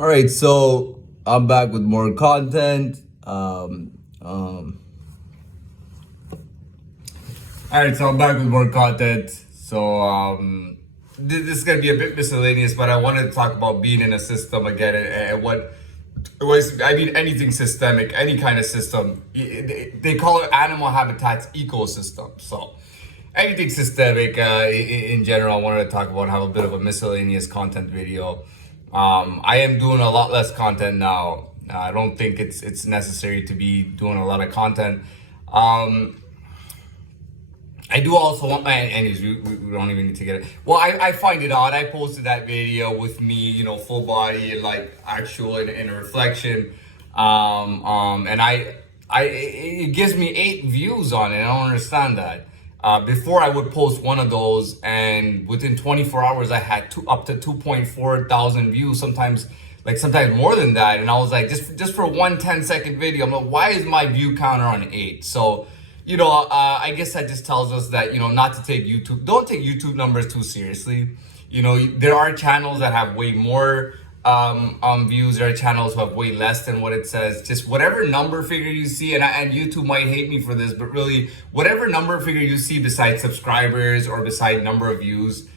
All right, so I'm back with more content. All right, so I'm back with more content. This is gonna be a bit miscellaneous, but I wanted to talk about being in a system again and what it was. I mean, anything systemic, any kind of system. They call it animal habitats ecosystem. So anything systemic in general, I wanted to talk about, have a bit of a miscellaneous content video. I am doing a lot less content now. I don't think it's necessary to be doing a lot of content. I do also want my, anyways, we don't even need to get it. Well, I find it odd. I posted that video with me, full body and like actual in a reflection. And it gives me 8 views on it. I don't understand that. Before I would post one of those, and within 24 hours, I had up to 2.4 thousand views. Sometimes more than that. And I was like, just for one 10-second video, I'm like, why is my view counter on 8? So, I guess that just tells us that, not to take don't take YouTube numbers too seriously. There are channels that have way more views. There are channels who have way less than what it says. Just whatever number figure you see, and YouTube might hate me for this, but really, whatever number figure you see besides subscribers or beside number of views,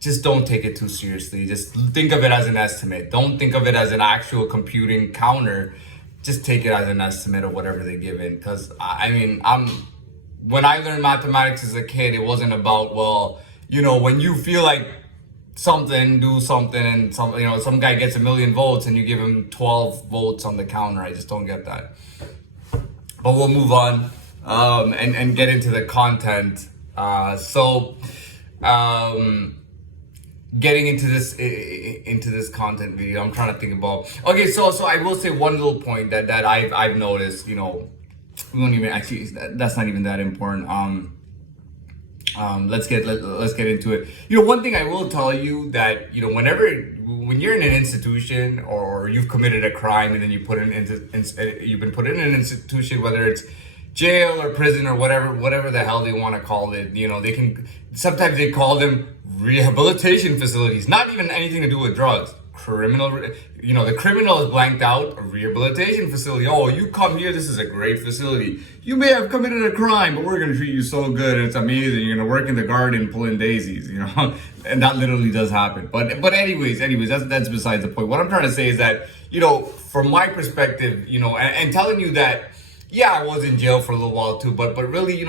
just don't take it too seriously. Just think of it as an estimate. Don't think of it as an actual computing counter. Just take it as an estimate of whatever they give in. Because when I learned mathematics as a kid, it wasn't about, when you feel like something, do something, and some guy gets 1 million votes and you give him 12 votes on the counter. I just don't get that. But we'll move on and get into the content. Getting into this content video, I'm trying to think about. Okay, so I will say one little point that I've noticed. We won't even actually. That's not even that important. Let's get into it. One thing I will tell you that when you're in an institution or you've committed a crime and then you've been put in an institution, whether it's jail or prison or whatever the hell they want to call it. Sometimes they call them rehabilitation facilities. Not even anything to do with drugs. The criminal is blanked out. A rehabilitation facility. Oh, you come here. This is a great facility. You may have committed a crime, but we're gonna treat you so good, and it's amazing. You're gonna work in the garden pulling daisies. And that literally does happen. But anyways, that's besides the point. What I'm trying to say is that from my perspective, and telling you that, yeah, I was in jail for a little while too, but really,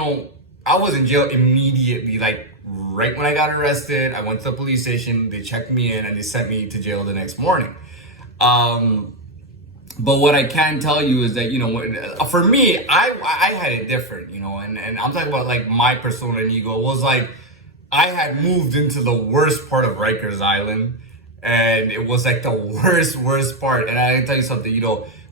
I was in jail immediately, like right when I got arrested. I went to the police station, they checked me in, and they sent me to jail the next morning. But what I can tell you is that, for me, I had it different, and I'm talking about like my persona and ego was like, I had moved into the worst part of Rikers Island, and it was like the worst part. And I can tell you something,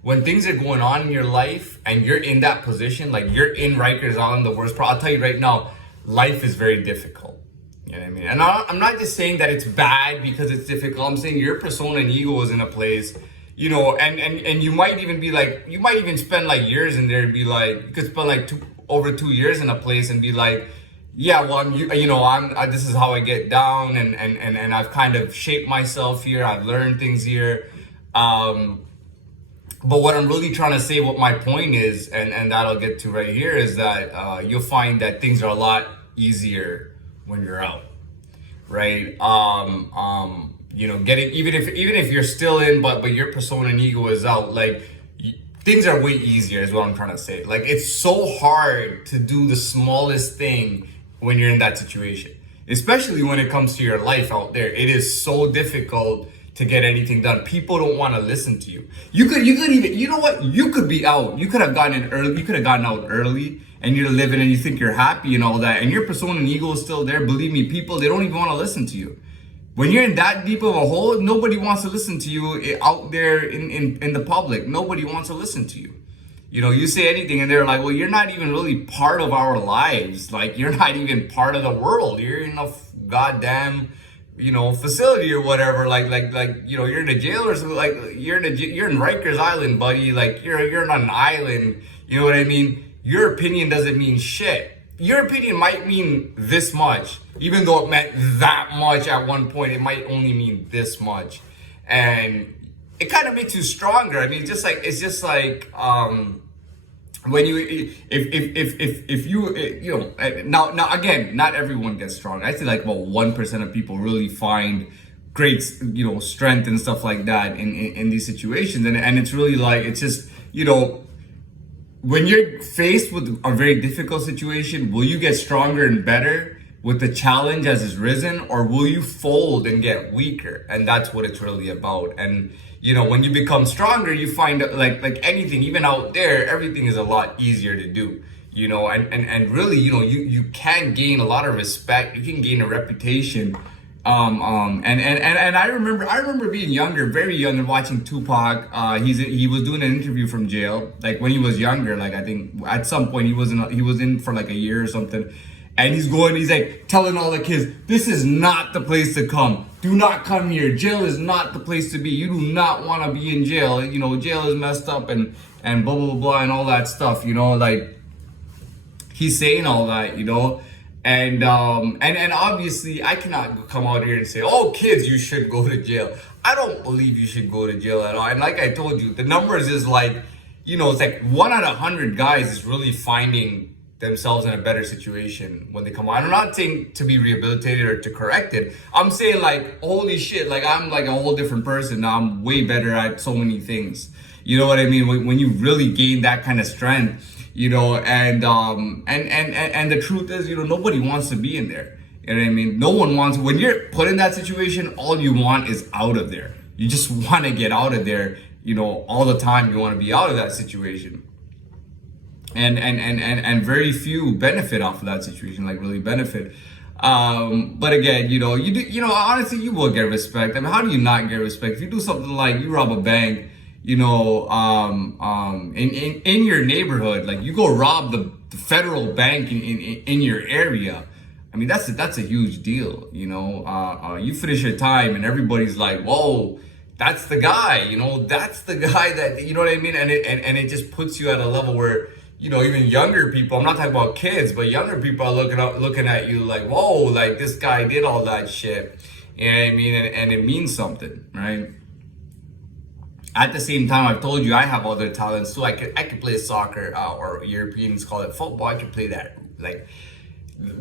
when things are going on in your life and you're in that position, like you're in Rikers Island, the worst part, I'll tell you right now, life is very difficult. You know what I mean? And I'm not just saying that it's bad because it's difficult. I'm saying your persona and ego is in a place, and you might even be like, you might even spend like years in there and be like, you could spend like over 2 years in a place and be like, yeah, well, this is how I get down, and I've kind of shaped myself here. I've learned things here. But what I'm really trying to say, what my point is, and that I'll get to right here, is that you'll find that things are a lot easier when you're out, right? Getting even if you're still in, but your persona and ego is out, like things are way easier, is what I'm trying to say. Like it's so hard to do the smallest thing when you're in that situation, especially when it comes to your life out there. It is so difficult to get anything done. People don't want to listen to you. You could even, you could be out. You could have gotten in early. You could have gotten out early, and you're living and you think you're happy and all that, and your persona and ego is still there. Believe me, people, they don't even want to listen to you. When you're in that deep of a hole, nobody wants to listen to you out there in the public. Nobody wants to listen to you. You say anything and they're like, well, you're not even really part of our lives. Like you're not even part of the world. You're in a goddamn facility or whatever, like you're in a jail or something, like you're in Rikers Island, buddy. Like you're on an island. You know what I mean? Your opinion doesn't mean shit. Your opinion might mean this much, even though it meant that much at one point. It might only mean this much, and it kind of makes you stronger. I mean, it's just like when you if you you know, now again, not everyone gets strong. I say like about 1% of people really find great, you know, strength and stuff like that in these situations, and it's really like, it's just, you know, when you're faced with a very difficult situation, will you get stronger and better with the challenge as is risen, or will you fold and get weaker? And that's what it's really about. And you know, when you become stronger, you find like anything, even out there, everything is a lot easier to do. You know, and really, you know, you can gain a lot of respect. You can gain a reputation. And I remember being younger, very young, and watching Tupac. He was doing an interview from jail, like when he was younger. Like I think at some point he was in for like a year or something. And he's like telling all the kids, this is not the place to come. Do not come here. Jail is not the place to be. You do not want to be in jail. You know, jail is messed up and blah, blah, blah, blah, and all that stuff, you know, like he's saying all that, you know. And obviously I cannot come out here and say, oh, kids, you should go to jail. I don't believe you should go to jail at all. And like I told you, the numbers is like, you know, it's like 1 out of 100 guys is really finding themselves in a better situation when they come out. I'm not saying to be rehabilitated or to correct it. I'm saying like, holy shit, like I'm like a whole different person now. I'm way better at so many things. You know what I mean? When you really gain that kind of strength, you know, and the truth is, you know, nobody wants to be in there. You know what I mean? No one wants, when you're put in that situation, all you want is out of there. You just want to get out of there, you know, all the time. You want to be out of that situation. And very few benefit off of that situation, like really benefit. But again, you know, you know, honestly, you will get respect. I mean, how do you not get respect? If you do something like you rob a bank, you know, in your neighborhood, like you go rob the federal bank in your area. I mean, that's a huge deal, you know. You finish your time and everybody's like, whoa, that's the guy, you know, that's the guy that, you know what I mean? And it just puts you at a level where, you know, even younger people, I'm not talking about kids, but younger people are looking at you like, whoa, like this guy did all that shit. You know what I mean? And it means something, right? At the same time, I've told you I have other talents too. I could play soccer, or Europeans call it football. I could play that. Like,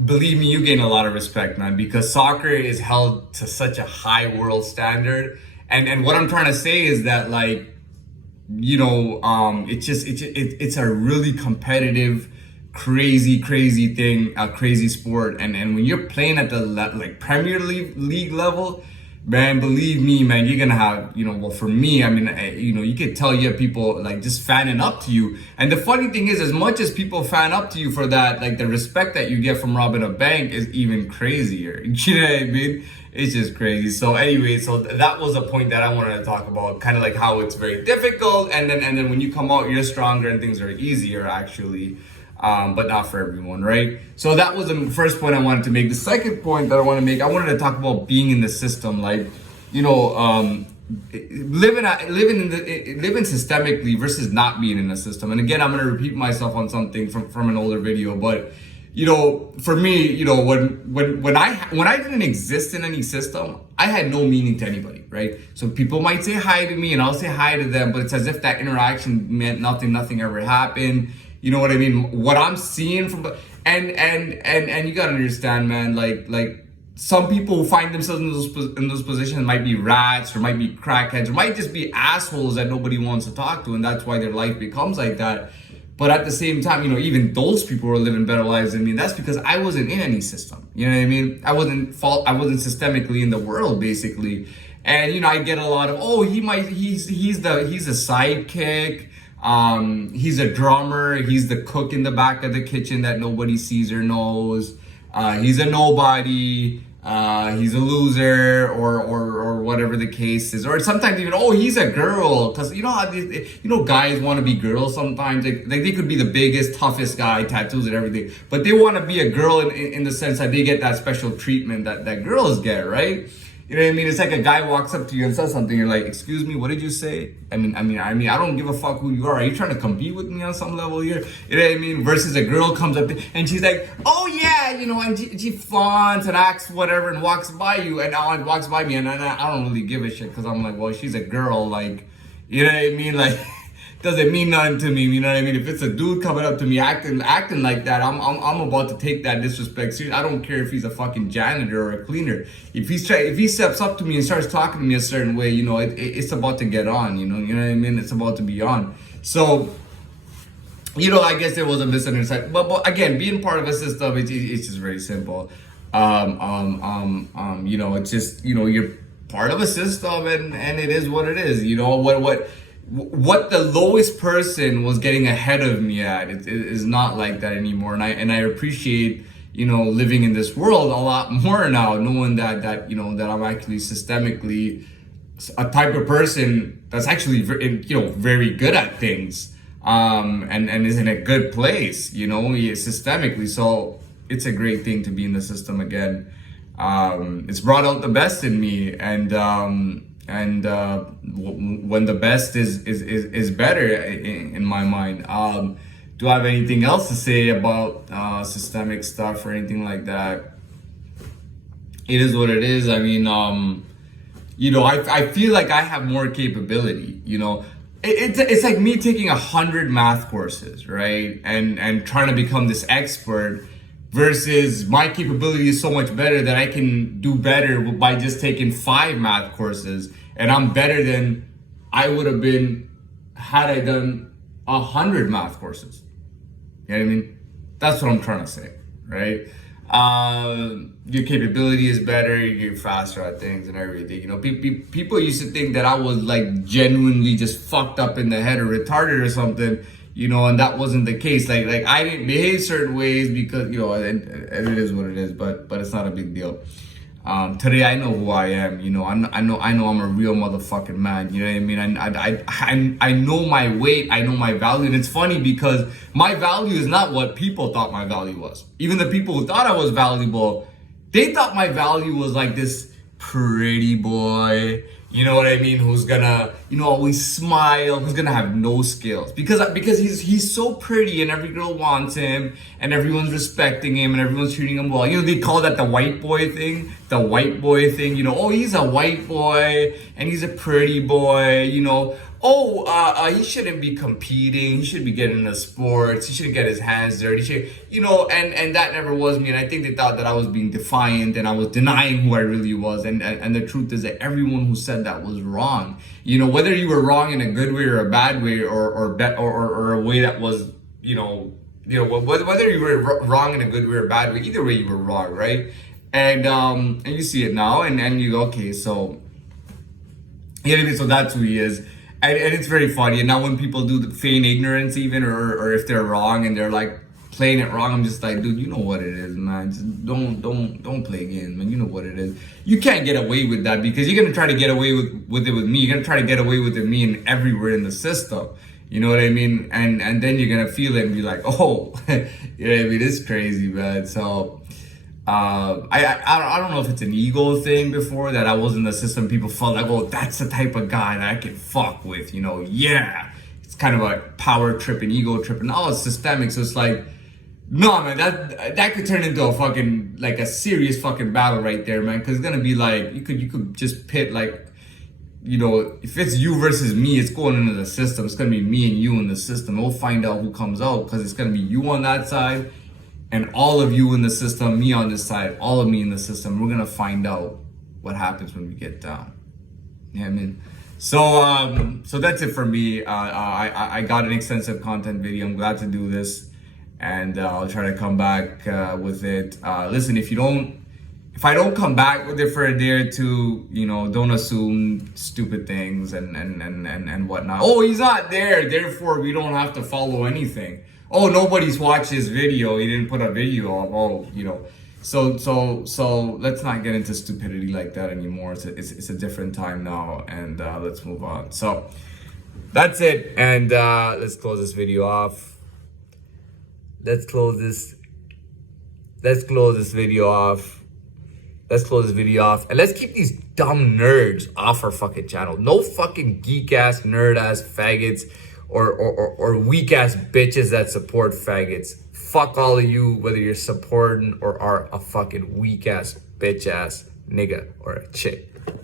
believe me, you gain a lot of respect, man, because soccer is held to such a high world standard. And what I'm trying to say is that, like, you know, it's a really competitive, crazy thing, a crazy sport. And when you're playing at the like Premier League level, man, believe me, man, you're gonna have, you know, well, for me, I mean, you know, you could tell you have people like just fanning up to you. And the funny thing is, as much as people fan up to you for that, like the respect that you get from robbing a bank is even crazier. You know what I mean? It's just crazy. So anyway, so that was a point that I wanted to talk about, kind of like how it's very difficult, and then when you come out, you're stronger and things are easier actually, but not for everyone, right? So that was the first point I wanted to make. The second point that I want to make, I wanted to talk about being in the system, like, you know, living systemically versus not being in the system. And again, I'm going to repeat myself on something from an older video, but you know, for me, you know, when I didn't exist in any system, I had no meaning to anybody, right? So people might say hi to me and I'll say hi to them, but it's as if that interaction meant nothing ever happened. You know what I mean? What I'm seeing from and you gotta understand, man, like some people who find themselves in those positions might be rats or might be crackheads or might just be assholes that nobody wants to talk to, and that's why their life becomes like that. But at the same time, you know, even those people were living better lives than me. And that's because I wasn't in any system. You know what I mean? I wasn't systemically in the world, basically. And you know, I get a lot of, oh, he's a sidekick. He's a drummer. He's the cook in the back of the kitchen that nobody sees or knows. He's a nobody. He's a loser, or whatever the case is. Or sometimes even, oh, he's a girl, because you know how guys want to be girls sometimes. Like they could be the biggest, toughest guy, tattoos and everything, but they want to be a girl in the sense that they get that special treatment that girls get, right? You know what I mean? It's like a guy walks up to you and says something. You're like, "Excuse me, what did you say?" I don't give a fuck who you are. Are you trying to compete with me on some level here? You know what I mean? Versus a girl comes up and she's like, "Oh yeah," you know, and she flaunts and acts whatever and walks by you and walks by me, and I don't really give a shit because I'm like, well, she's a girl, like, you know what I mean, like. Doesn't mean nothing to me, you know what I mean? If it's a dude coming up to me acting like that, I'm about to take that disrespect seriously. I don't care if he's a fucking janitor or a cleaner. If he steps up to me and starts talking to me a certain way, you know, it's about to get on, you know what I mean? It's about to be on. So, you know, I guess there was a misunderstanding, but again, being part of a system, it's just very simple. You know, it's just, you know, you're part of a system, and it is what it is. You know what the lowest person was getting ahead of me at it is not like that anymore, and I appreciate, you know, living in this world a lot more now, knowing that you know that I'm actually systemically a type of person that's actually very good at things, and is in a good place, you know, systemically. So it's a great thing to be in the system again. It's brought out the best in me, and when the best is better in my mind. Do I have anything else to say about systemic stuff or anything like that? It is what it is. I mean, you know, I feel like I have more capability, you know. It's like me taking 100 math courses, right? And trying to become this expert, versus my capability is so much better that I can do better by just taking 5 math courses, and I'm better than I would have been had I done 100 math courses. You know what I mean? That's what I'm trying to say, right? Your capability is better, you're faster at things and everything. You know, people used to think that I was like genuinely just fucked up in the head or retarded or something, you know, and that wasn't the case. Like I didn't behave certain ways because, you know, and it is what it is, but it's not a big deal. Today I know who I am, you know. I know I'm a real motherfucking man. You know what I mean? I know my weight. I know my value, and it's funny because my value is not what people thought my value was. Even the people who thought I was valuable, they thought my value was like this pretty boy. You know what I mean? Who's gonna, you know, always smile, who's gonna have no skills. Because he's so pretty and every girl wants him and everyone's respecting him and everyone's treating him well. You know, they call that the white boy thing. The white boy thing, you know, oh, he's a white boy and he's a pretty boy, you know. Oh, he shouldn't be competing. He should be getting into sports. He shouldn't get his hands dirty. He should, you know, and that never was me. And I think they thought that I was being defiant and I was denying who I really was. And the truth is that everyone who said that was wrong. You know, whether you were wrong in a good way or a bad way or a way that was, you know, whether you were wrong in a good way or a bad way, either way you were wrong, right? And you see it now, and you go, okay, so, you know what I mean? So that's who he is. And it's very funny. And now when people do the feign ignorance even, or if they're wrong and they're like playing it wrong, I'm just like, dude, you know what it is, man. Just don't play games, man. You know what it is. You can't get away with that because you're gonna try to get away with it with me. You're gonna try to get away with it me and everywhere in the system. You know what I mean? And then you're gonna feel it and be like, oh, you know what I mean? It's crazy, man. So I don't know if it's an ego thing before that I was in the system. People felt like, oh, that's the type of guy that I can fuck with, you know? Yeah, it's kind of a power trip and ego trip, and all it's systemic. So it's like, no, man, that could turn into a fucking like a serious fucking battle right there, man. Because it's gonna be like you could just pit like, you know, if it's you versus me, it's going into the system. It's gonna be me and you in the system. We'll find out who comes out because it's gonna be you on that side. And all of you in the system, me on this side, all of me in the system, we're gonna find out what happens when we get down. You know what I mean? So that's it for me. I got an extensive content video. I'm glad to do this, and I'll try to come back with it. Listen, if I don't come back with it for a day or two, you know, don't assume stupid things and whatnot. Oh, he's not there, therefore we don't have to follow anything. Oh, nobody's watched his video. He didn't put a video up. Oh, you know. So let's not get into stupidity like that anymore. It's a different time now, and let's move on. So that's it, and let's close this video off. Let's close this video off. let's close this video off. And let's keep these dumb nerds off our fucking channel. No fucking geek-ass, nerd-ass faggots or weak-ass bitches that support faggots. Fuck all of you, whether you're supporting or are a fucking weak-ass, bitch-ass nigga or a chick.